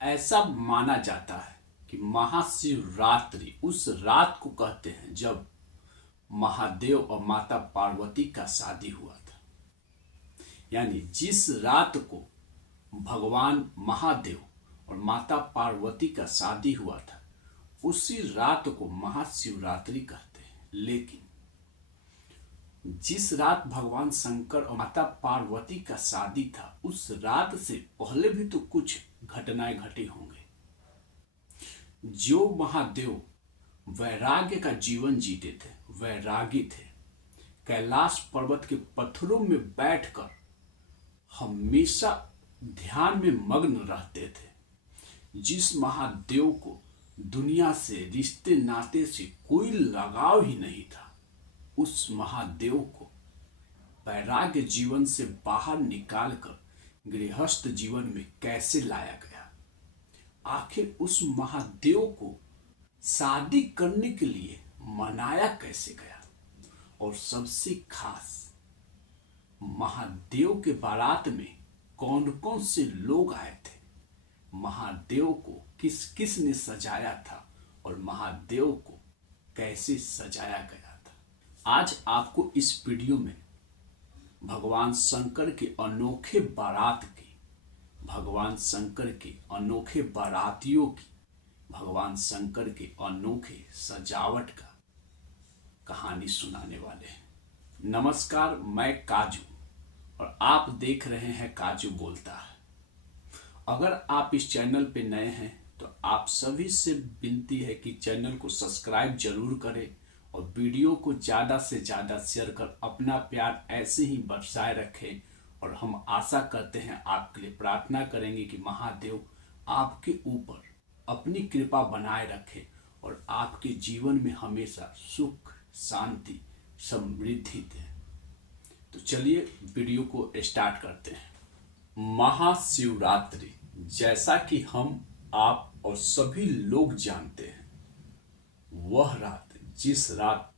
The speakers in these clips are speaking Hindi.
ऐसा माना जाता है कि महाशिवरात्रि उस रात को कहते हैं जब महादेव और माता पार्वती का शादी हुआ था। यानी जिस रात को भगवान महादेव और माता पार्वती का शादी हुआ था उसी रात को महाशिवरात्रि कहते हैं। लेकिन जिस रात भगवान शंकर और माता पार्वती का शादी था उस रात से पहले भी तो कुछ घटनाएं घटी होंगी। जो महादेव वैराग्य का जीवन जीते थे, वैरागी थे, कैलाश पर्वत के पत्थरों में बैठकर हमेशा ध्यान में मग्न रहते थे, जिस महादेव को दुनिया से रिश्ते नाते से कोई लगाव ही नहीं था, उस महादेव को वैराग्य जीवन से बाहर निकालकर गृहस्थ जीवन में कैसे लाया गया? आखिर उस महादेव को शादी करने के लिए मनाया कैसे गया? और सबसे खास, महादेव के बारात में कौन कौन से लोग आए थे? महादेव को किस किस ने सजाया था और महादेव को कैसे सजाया गया था? आज आपको इस वीडियो में भगवान शंकर के अनोखे बारात की, भगवान शंकर के अनोखे बारातियों की, भगवान शंकर के अनोखे सजावट का कहानी सुनाने वाले हैं। नमस्कार, मैं काजू और आप देख रहे हैं काजू बोलता है। अगर आप इस चैनल पे नए हैं तो आप सभी से विनती है कि चैनल को सब्सक्राइब जरूर करें और वीडियो को ज़्यादा से ज़्यादा शेयर कर अपना प्यार ऐसे ही बरसाए रखें। और हम आशा करते हैं, आपके लिए प्रार्थना करेंगे कि महादेव आपके ऊपर अपनी कृपा बनाए रखे और आपके जीवन में हमेशा सुख, शांति, समृद्धि दे। तो चलिए वीडियो को स्टार्ट करते हैं। महाशिवरात्रि, जैसा कि हम, आप और सभी लोग जानते हैं, वह रात जिस रात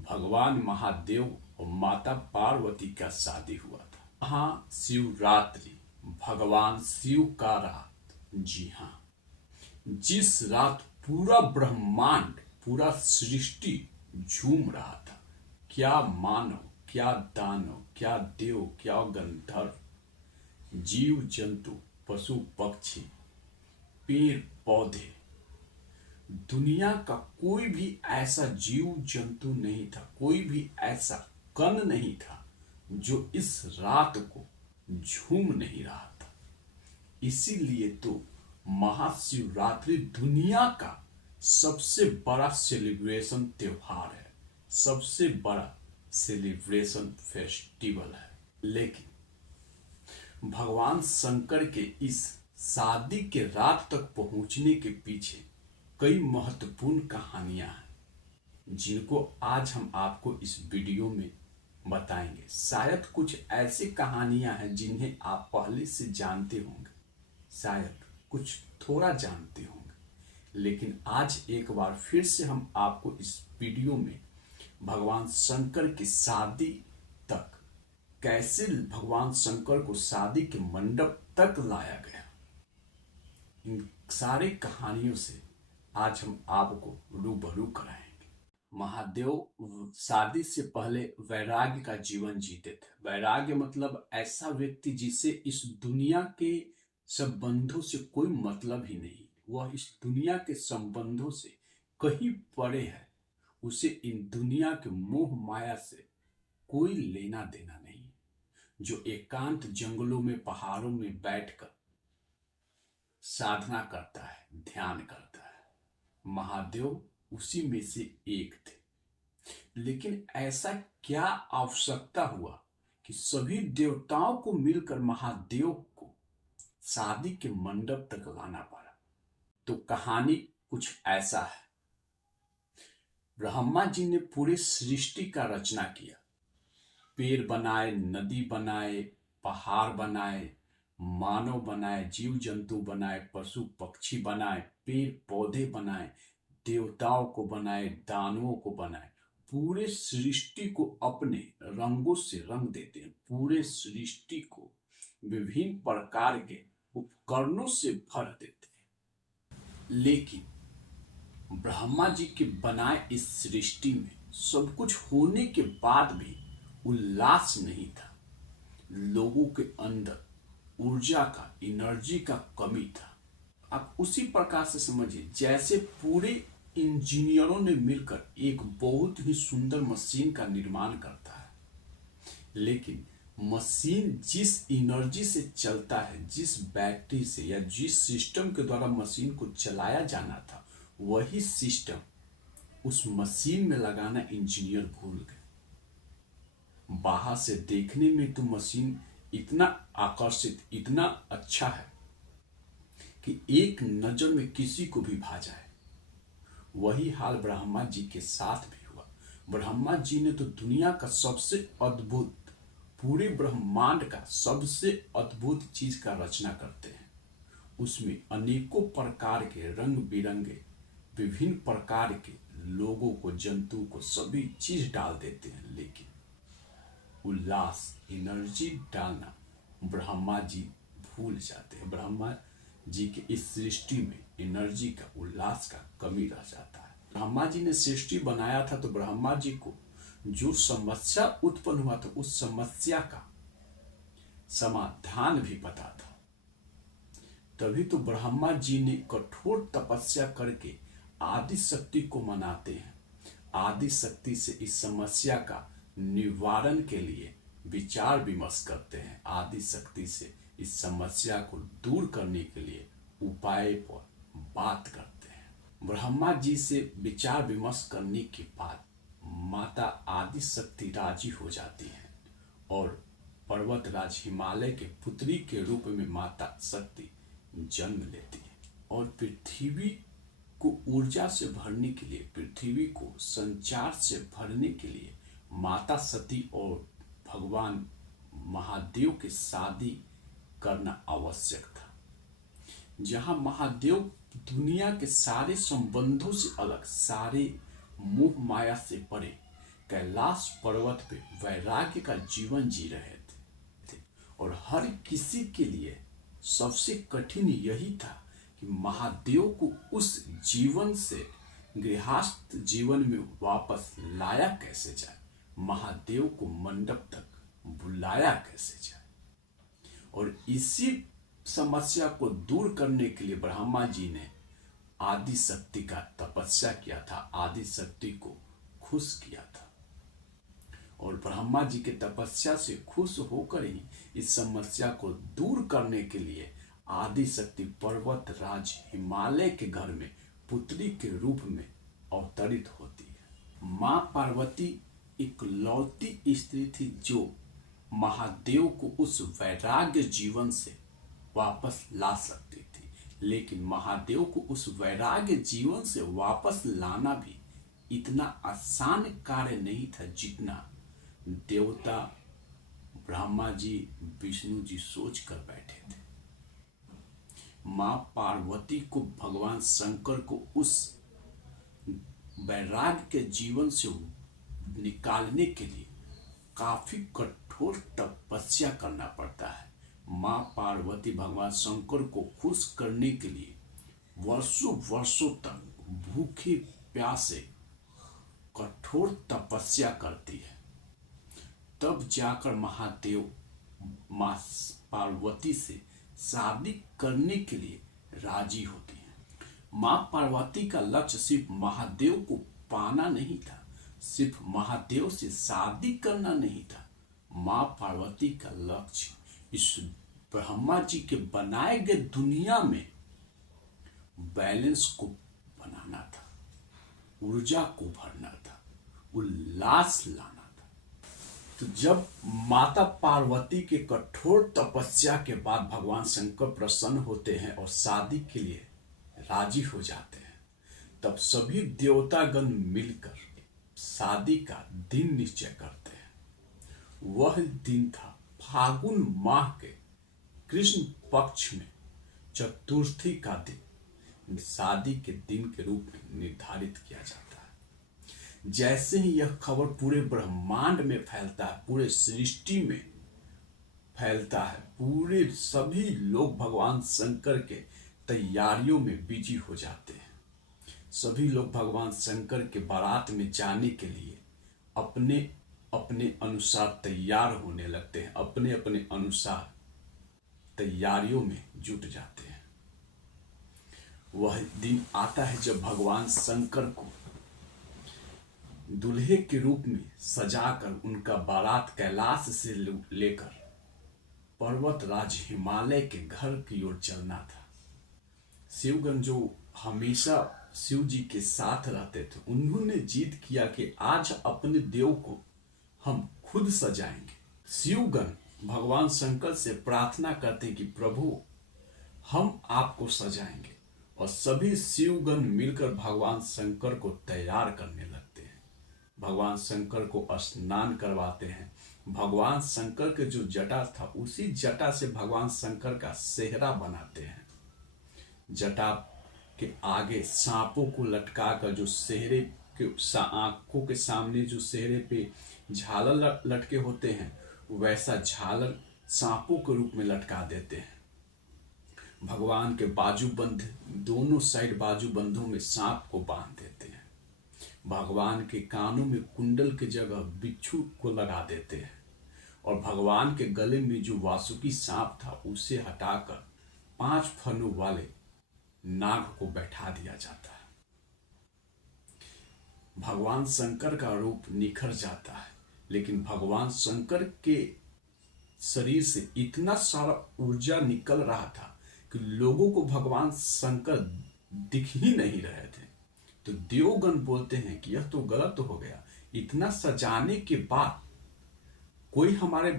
भगवान महादेव और माता पार्वती का शादी हुआ था। महाशिवरात्रि भगवान शिव का रात, जी हाँ, जिस रात पूरा ब्रह्मांड, पूरा सृष्टि झूम रहा था। क्या मानव, क्या दानव, क्या देव, क्या गंधर्व, जीव जंतु, पशु पक्षी, पेड़ पौधे, दुनिया का कोई भी ऐसा जीव जंतु नहीं था, कोई भी ऐसा कण नहीं था जो इस रात को झूम नहीं रहा था। इसीलिए तो महाशिवरात्रि दुनिया का सबसे बड़ा सेलिब्रेशन त्योहार है, सबसे बड़ा सेलिब्रेशन फेस्टिवल है। लेकिन भगवान शंकर के इस शादी के रात तक पहुंचने के पीछे कई महत्वपूर्ण कहानियां हैं, जिनको आज हम आपको इस वीडियो में बताएंगे। शायद कुछ ऐसी कहानियां हैं जिन्हें आप पहले से जानते होंगे, शायद कुछ थोड़ा जानते होंगे, लेकिन आज एक बार फिर से हम आपको इस वीडियो में भगवान शंकर की शादी तक, कैसे भगवान शंकर को शादी के मंडप तक लाया गया, इन सारी कहानियों से आज हम आपको रूबरू कराएंगे। महादेव शादी से पहले वैराग्य का जीवन जीते थे। वैराग्य मतलब ऐसा व्यक्ति जिसे इस दुनिया के संबंधों से कोई मतलब ही नहीं, वह इस दुनिया के संबंधों से कहीं परे है, उसे इन दुनिया के मोह माया से कोई लेना देना नहीं, जो एकांत जंगलों में, पहाड़ों में बैठकर साधना करता है, ध्यान करता है। महादेव उसी में से एक थे। लेकिन ऐसा क्या आवश्यकता हुआ कि सभी देवताओं को मिलकर महादेव को शादी के मंडप तक लाना पड़ा? तो कहानी कुछ ऐसा है। ब्रह्मा जी ने पूरे सृष्टि का रचना किया, पेड़ बनाए, नदी बनाए, पहाड़ बनाए, मानव बनाए, जीव जंतु बनाए, पशु पक्षी बनाए, पेड़ पौधे बनाए, देवताओं को बनाए, दानवों को बनाए। पूरे सृष्टि को अपने रंगों से रंग देते हैं, पूरे सृष्टि को विभिन्न प्रकार के उपकरणों से भर देते हैं। लेकिन ब्रह्मा जी के बनाए इस सृष्टि में सब कुछ होने के बाद भी उल्लास नहीं था। लोगों के अंदर ऊर्जा का, एनर्जी का कमी था। आप उसी प्रकार से समझिए जैसे पूरे इंजीनियरों ने मिलकर एक बहुत ही सुंदर मशीन का निर्माण करता है, लेकिन मशीन जिस एनर्जी से चलता है, जिस बैटरी से या जिस सिस्टम के द्वारा मशीन को चलाया जाना था, वही सिस्टम उस मशीन में लगाना इंजीनियर भूल गए। बाहर से देखने में तो मशीन इतना आकर्षित, इतना अच्छा है कि एक नजर में किसी को भी भा जाए। वही हाल ब्रह्मा जी के साथ भी हुआ। ब्रह्मा जी ने तो दुनिया का सबसे अद्भुत, पूरे ब्रह्मांड का सबसे अद्भुत चीज का रचना करते हैं। उसमें अनेकों प्रकार के रंग बिरंगे, विभिन्न प्रकार के लोगों को, जंतु को, सभी चीज डाल देते हैं, लेकिन उल्लास, एनर्जी डालना ब्रह्मा जी भूल जाते हैं। ब्रह्मा जी के इस सृष्टि में एनर्जी का, उल्लास का कमी रह जाता है। ब्रह्मा जी ने सृष्टि बनाया था तो ब्रह्मा जी को जो समस्या उत्पन्न हुआ था, उस समस्या का समाधान भी पता था। तभी तो ब्रह्मा जी ने कठोर तपस्या करके आदि शक्ति को मनाते हैं। आदि शक्ति से इस समस्या का निवारण के लिए विचार विमर्श करते हैं। आदि शक्ति से इस समस्या को दूर करने के लिए उपाय पर बात करते हैं। ब्रह्मा जी से विचार विमर्श करने के बाद माता आदि शक्ति राजी हो जाती है और पर्वतराज हिमालय के पुत्री के रूप में माता शक्ति जन्म लेती है और पृथ्वी को ऊर्जा से भरने के लिए, पृथ्वी को संचार से भरने के लिए माता सती और भगवान महादेव की शादी करना आवश्यक था। जहां महादेव दुनिया के सारे संबंधों से अलग, सारे मोह माया से परे कैलाश पर्वत पे वैराग्य का जीवन जी रहे थे और हर किसी के लिए सबसे कठिन यही था कि महादेव को उस जीवन से गृहस्थ जीवन में वापस लाया कैसे जाए, महादेव को मंडप तक बुलाया कैसे जाए। और इसी समस्या को दूर करने के लिए ब्रह्मा जी ने आदि शक्ति का तपस्या किया था, आदि शक्ति को खुश किया था। और ब्रह्मा जी के तपस्या से खुश होकर ही इस समस्या को दूर करने के लिए आदि शक्ति पर्वत राज हिमालय के घर में पुत्री के रूप में अवतरित होती है। मां पार्वती इकलौती स्त्री थी जो महादेव को उस वैराग्य जीवन से वापस ला सकती थी, लेकिन महादेव को उस वैराग्य जीवन से वापस लाना भी इतना आसान कार्य नहीं था जितना देवता ब्रह्मा जी, विष्णु जी सोच कर बैठे थे। मां पार्वती को भगवान शंकर को उस वैराग्य के जीवन से निकालने के लिए काफी कठोर तपस्या करना पड़ता है। मां पार्वती भगवान शंकर को खुश करने के लिए वर्षों वर्षों तक भूखे प्यासे कठोर तपस्या करती है, तब जाकर महादेव मां पार्वती से शादी करने के लिए राजी होती है। मां पार्वती का लक्ष्य सिर्फ महादेव को पाना नहीं था, सिर्फ महादेव से शादी करना नहीं था। मां पार्वती का लक्ष्य इस ब्रह्मा जी के बनाए गए दुनिया में बैलेंस को बनाना था, ऊर्जा को भरना था, उल्लास लाना था। तो जब माता पार्वती के कठोर तपस्या के बाद भगवान शंकर प्रसन्न होते हैं और शादी के लिए राजी हो जाते हैं, तब सभी देवतागण मिलकर शादी का दिन निश्चय करते हैं। वह दिन था फागुन माह के कृष्ण पक्ष में चतुर्थी का दिन, शादी के दिन के रूप में निर्धारित किया जाता है। जैसे ही यह खबर पूरे ब्रह्मांड में फैलता है, पूरे सृष्टि में फैलता है। पूरे सभी लोग भगवान शंकर के तैयारियों में बिजी हो जाते हैं। सभी लोग भगवान शंकर के बारात में जाने के लिए अपने अपने अनुसार तैयार होने लगते हैं, अपने अपने अनुसार तैयारियों में जुट जाते हैं। वह दिन आता है जब भगवान शंकर को दूल्हे के रूप में सजाकर उनका बारात कैलाश से लेकर पर्वत राज हिमालय के घर की ओर चलना था। शिवगण जो हमेशा शिव जी के साथ रहते थे, उन्होंने जिद किया कि आज अपने देव को हम खुद सजाएंगे। शिवगण भगवान शंकर से प्रार्थना करते कि प्रभु हम आपको सजाएंगे, और सभी शिवगण मिलकर भगवान शंकर को तैयार करने लगते हैं। भगवान शंकर को स्नान करवाते हैं। भगवान शंकर के जो जटा था, उसी जटा से भगवान शंकर का सेहरा बनाते हैं। जटा के आगे सांपों को लटका कर, जो सेहरे के आंखों के सामने जो सेहरे पे झालर लटके होते हैं, वैसा झालर सांपों के रूप में लटका देते हैं। भगवान के बाजूबंद, दोनों साइड बाजूबंदों में सांप को बांध देते हैं। भगवान के कानों में कुंडल की जगह बिच्छू को लगा देते हैं, और भगवान के गले में जो वासुकी सांप था, उसे हटाकर 5 फनों वाले नाग को बैठा दिया जाता है। भगवान शंकर का रूप निखर जाता है, लेकिन भगवान शंकर के शरीर से इतना सारा ऊर्जा निकल रहा था कि लोगों को भगवान शंकर दिख ही नहीं रहे थे। तो देवगण बोलते हैं कि यह तो गलत हो गया, इतना सजाने के बाद कोई हमारे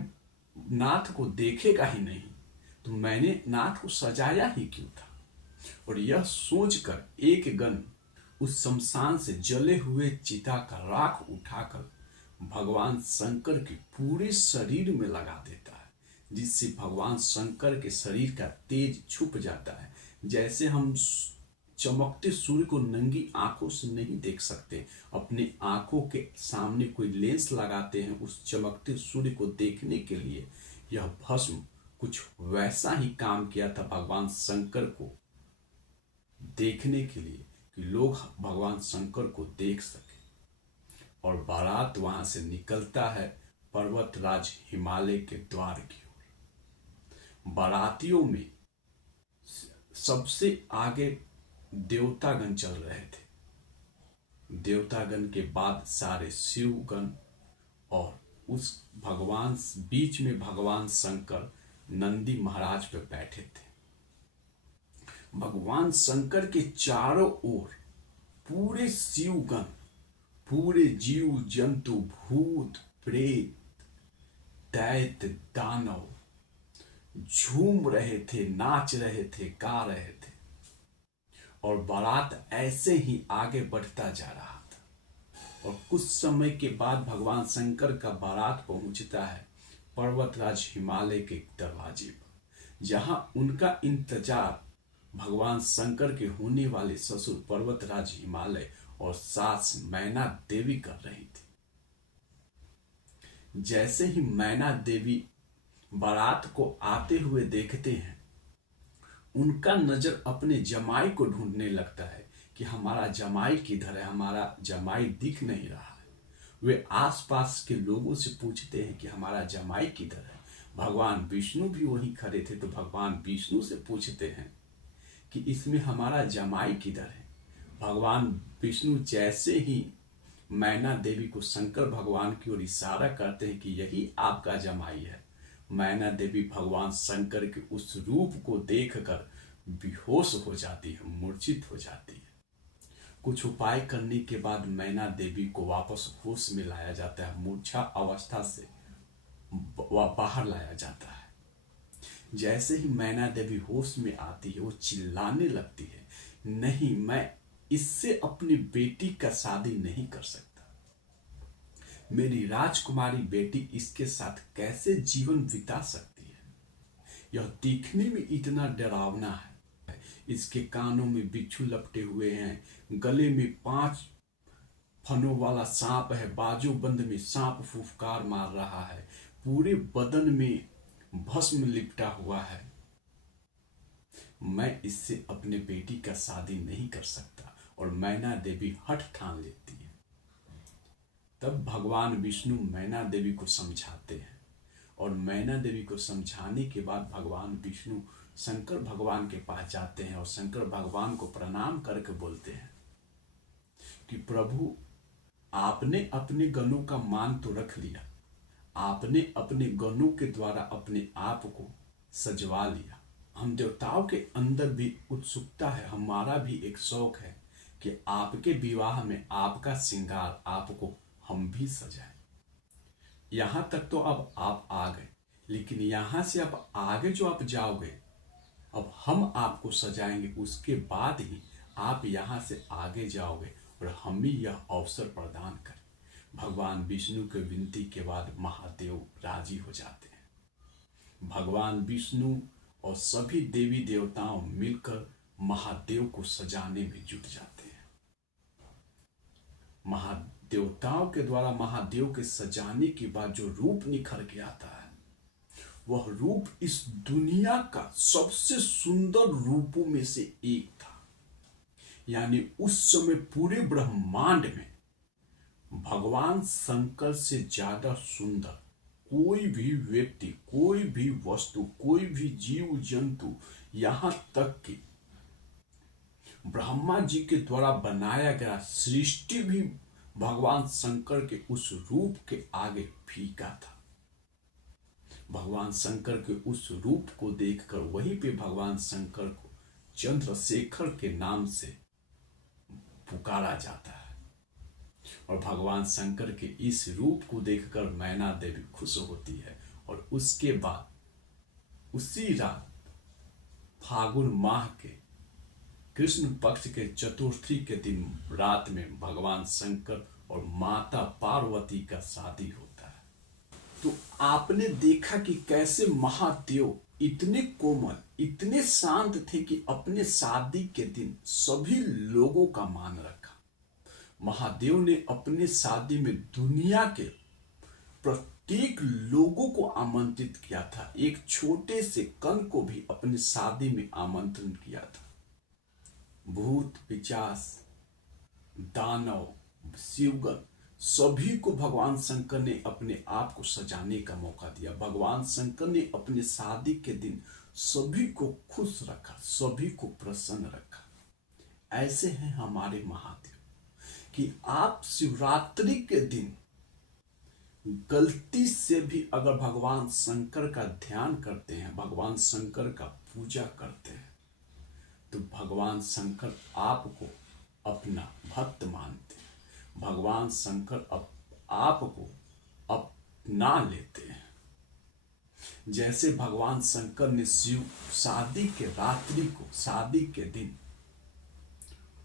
नाथ को देखेगा ही नहीं, तो मैंने नाथ को सजाया ही क्यों था। और यह सोचकर एक गण उस शमशान से जले हुए चिता का राख उठाकर भगवान शंकर के पूरे शरीर में लगा देता है, जिससे भगवान शंकर के शरीर का तेज छुप जाता है। जैसे हम चमकते सूर्य को नंगी आंखों से नहीं देख सकते, अपने आंखों के सामने कोई लेंस लगाते हैं उस चमकते सूर्य को देखने के लिए, यह भस्म कुछ वैसा ही काम किया था भगवान शंकर को देखने के लिए, कि लोग भगवान शंकर को देख सके। और बारात वहां से निकलता है पर्वतराज हिमालय के द्वार की ओर। बारातियों में सबसे आगे देवतागण चल रहे थे। देवतागण के बाद सारे शिवगण, और उस भगवान बीच में भगवान शंकर नंदी महाराज पे बैठे थे। भगवान शंकर के चारों ओर पूरे शिवगण, पूरे जीव जंतु, भूत प्रेत, दैत्य दानव झूम रहे थे, नाच रहे थे, गा रहे थे। और बारात ऐसे ही आगे बढ़ता जा रहा था। और कुछ समय के बाद भगवान शंकर का बारात पहुंचता है पर्वतराज हिमालय के दरवाजे पर, जहां उनका इंतजार भगवान शंकर के होने वाले ससुर पर्वतराज हिमालय और सास मैना देवी कर रही थी। जैसे ही मैना देवी बारात को आते हुए देखते हैं, उनका नजर अपने जमाई को ढूंढने लगता है कि हमारा जमाई किधर है, हमारा जमाई दिख नहीं रहा है। वे आसपास के लोगों से पूछते हैं कि हमारा जमाई किधर है। भगवान विष्णु भी वहीं खड़े थे, तो भगवान विष्णु से पूछते हैं कि इसमें हमारा जमाई किधर है। भगवान विष्णु जैसे ही मैना देवी को शंकर भगवान की ओर इशारा करते हैं कि यही आपका जमाई है, मैना देवी भगवान शंकर के उस रूप को देखकर बेहोश हो जाती है, मूर्छित हो जाती है। कुछ उपाय करने के बाद मैना देवी को वापस होश में लाया जाता है, मूर्छा अवस्था से बाहर लाया जाता है। जैसे ही मैना देवी होश में आती है, वो चिल्लाने लगती है, नहीं, मैं इससे अपनी बेटी का शादी नहीं कर सकता। मेरी राजकुमारी बेटी इसके साथ कैसे जीवन बिता सकती है? यह दिखने में इतना डरावना है। इसके कानों में बिच्छू लपटे हुए हैं, गले में 5 फनों वाला सांप है, बाजूबंद में सांप फुफकार मार रहा है, पूरे बदन में भस्म लिपटा हुआ है, मैं इससे अपने बेटी का शादी नहीं कर सकता। और मैना देवी हठ ठान लेती है। तब भगवान विष्णु मैना देवी को समझाते हैं, और मैना देवी को समझाने के बाद भगवान विष्णु शंकर भगवान के पास जाते हैं और शंकर भगवान को प्रणाम करके बोलते हैं कि प्रभु, आपने अपने गणों का मान तो रख लिया, आपने अपने गणों के द्वारा अपने आप को सजवा लिया। हम देवताओं के अंदर भी उत्सुकता है, हमारा भी एक शौक है कि आपके विवाह में आपका श्रृंगार आपको हम भी सजाएं। यहां तक तो अब आप आ गए, लेकिन यहां से अब आगे जो आप जाओगे, अब हम आपको सजाएंगे। उसके बाद ही आप यहां से आगे जाओगे और हम ही यह अवसर प्रदान करें। भगवान विष्णु के विनती के बाद महादेव राजी हो जाते हैं। भगवान विष्णु और सभी देवी देवताओं मिलकर महादेव को सजाने में जुट जाते हैं। महादेवताओं के द्वारा महादेव के सजाने के बाद जो रूप निखर के आता है, वह रूप इस दुनिया का सबसे सुंदर रूपों में से एक था। यानी उस समय पूरे ब्रह्मांड में भगवान शंकर से ज्यादा सुंदर कोई भी व्यक्ति, कोई भी वस्तु, कोई भी जीव जंतु, यहां तक कि ब्रह्मा जी के द्वारा बनाया गया सृष्टि भी भगवान शंकर के उस रूप के आगे फीका था। भगवान शंकर के उस रूप को देखकर वहीं पे भगवान शंकर को चंद्रशेखर के नाम से पुकारा जाता है। और भगवान शंकर के इस रूप को देखकर मैना देवी खुश होती है। और उसके बाद उसी रात फागुन माह के कृष्ण पक्ष के चतुर्थी के दिन रात में भगवान शंकर और माता पार्वती का शादी होता है। तो आपने देखा कि कैसे महादेव इतने कोमल, इतने शांत थे कि अपने शादी के दिन सभी लोगों का मान रखा। महादेव ने अपने शादी में दुनिया के प्रत्येक लोगों को आमंत्रित किया था। एक छोटे से कण को भी अपनी शादी में आमंत्रण किया था। भूत पिशाच, दानव, शिवगण, सभी को भगवान शंकर ने अपने आप को सजाने का मौका दिया। भगवान शंकर ने अपने शादी के दिन सभी को खुश रखा, सभी को प्रसन्न रखा। ऐसे हैं हमारे महादेव कि आप शिवरात्रि के दिन गलती से भी अगर भगवान शंकर का ध्यान करते हैं, भगवान शंकर का पूजा करते हैं, तो भगवान शंकर आपको अपना भक्त मानते हैं। भगवान शंकर आपको अपना लेते हैं। जैसे भगवान शंकर ने शिव शादी के रात्रि को, शादी के दिन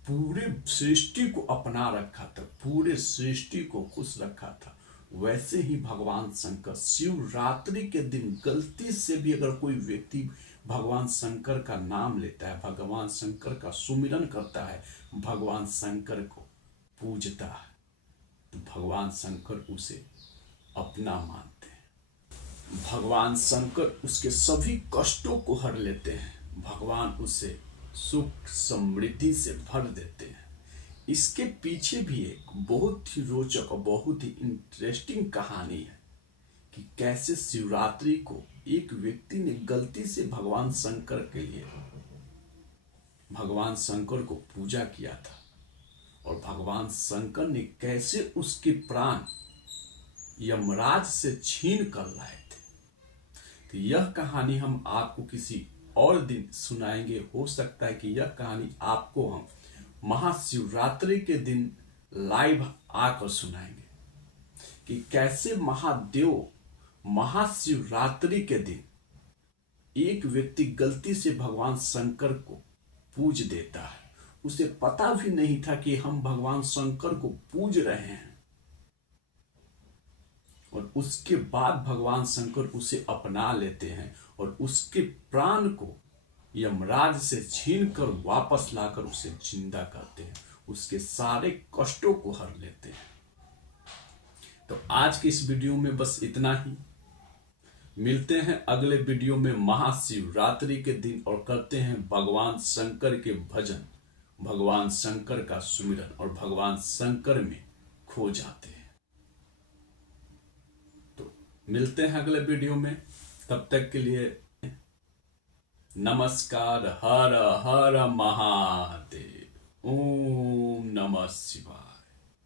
पूरे सृष्टि को अपना रखा था, पूरे सृष्टि को खुश रखा था, वैसे ही भगवान शंकर शिवरात्रि के दिन गलती से भी अगर कोई व्यक्ति भगवान शंकर का नाम लेता है, भगवान शंकर का सुमिरन करता है, भगवान शंकर को पूजता है, तो भगवान शंकर उसे अपना मानते हैं। भगवान शंकर उसके सभी कष्टों को हर लेते हैं। भगवान उसे सुख समृद्धि से भर देते हैं। इसके पीछे भी एक बहुत ही रोचक और बहुत ही इंटरेस्टिंग कहानी है कि कैसे शिवरात्रि को एक व्यक्ति ने गलती से भगवान शंकर के लिए भगवान शंकर को पूजा किया था, और भगवान शंकर ने कैसे उसके प्राण यमराज से छीन कर लाए थे। तो यह कहानी हम आपको किसी और दिन सुनाएंगे। हो सकता है कि यह कहानी आपको हम महाशिवरात्रि के दिन लाइव आकर सुनाएंगे कि कैसे महादेव महाशिवरात्रि के दिन एक व्यक्ति गलती से भगवान शंकर को पूज देता है। उसे पता भी नहीं था कि हम भगवान शंकर को पूज रहे हैं, और उसके बाद भगवान शंकर उसे अपना लेते हैं और उसके प्राण को यमराज से छीन कर वापस लाकर उसे जिंदा करते हैं, उसके सारे कष्टों को हर लेते हैं। तो आज के इस वीडियो में बस इतना ही। मिलते हैं अगले वीडियो में महाशिवरात्रि के दिन और करते हैं भगवान शंकर के भजन, भगवान शंकर का सुमिरन और भगवान शंकर में खो जाते हैं। तो मिलते हैं अगले वीडियो में, तब तक के लिए नमस्कार। हर हर महादेव। ओम नमः शिवाय।